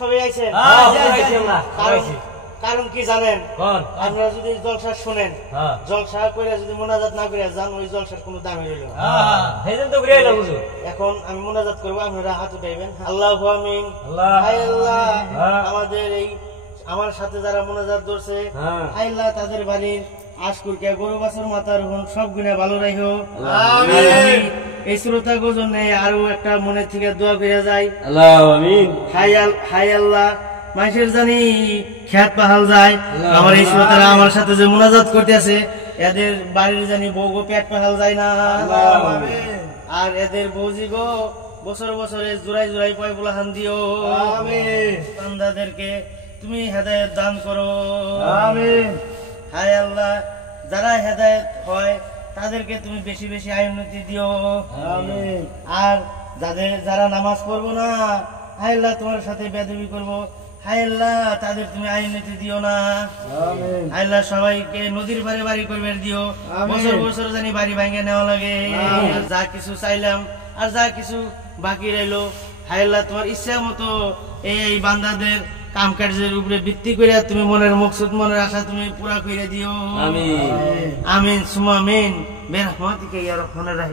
সবাই আইছেন? কারণ কি জানেন? আপনারা যদি জলসা শোনেন, জলসা করে যদি মোনাজাত না করে যান, ওই জলসার কোনো দামই রইল না। এখন আমি মোনাজাত করবো, আপনারা হাত উঠাইবেন। আল্লাহু আমিন। হায় আল্লাহ, আমাদের এই আমার সাথে যারা মোনাজাত ধরছে, হায় আল্লাহ তাদের বাড়ির আশকুরকে গরু বাছুর মাথার হুন সব গুণে ভালো রাখো। এই শ্রোতা গোজনে আরো একটা মনে থেকে দোয়া করে যায়। হায় আল্লাহ, মানুষের জানি খেত পাহাল যায়, আমার এই শ্রোতারা আমার সাথে যে মোনাজাত করতেছে, এদের বাড়ির জানি বউ গো পেট পাহাল যায় না। আর এদের বৌজি গো বছর বছরে জোড়াই জোড়াই পয়বুলা হান দিও। বান্দাদেরকে তুমি হেদায়েত দান করো। হায় আল্লাহ, যারা হেদায়েত হয় তাদেরকে তুমি বেশি বেশি আয়ুন্নতি দিও। আর যারা নামাজ পড়বো না, হায় আল্লাহ তোমার সাথে বেদবি করবো, হায় আল্লাহ তাদের তুমি আইননীতি দিও না। হায় আল্লাহ সবাইকে নদীর পারে বাড়ি করবে দিও, বছর বছর জানি বাড়ি ভাঙে নেওয়া লাগে। যা কিছু চাইলাম আর যা কিছু বাকি রইলো, হায় আল্লাহ তোমার ইচ্ছা মতো এই বান্দাদের কাম কাজের উপরে ভিত্তি করে তুমি মনের মকসুদ মনের আশা তুমি পুরা করে দিও। আমিন সুম্মা আমিন। বিরহমাতিকা ইয়া রাহমানুর রাহিম।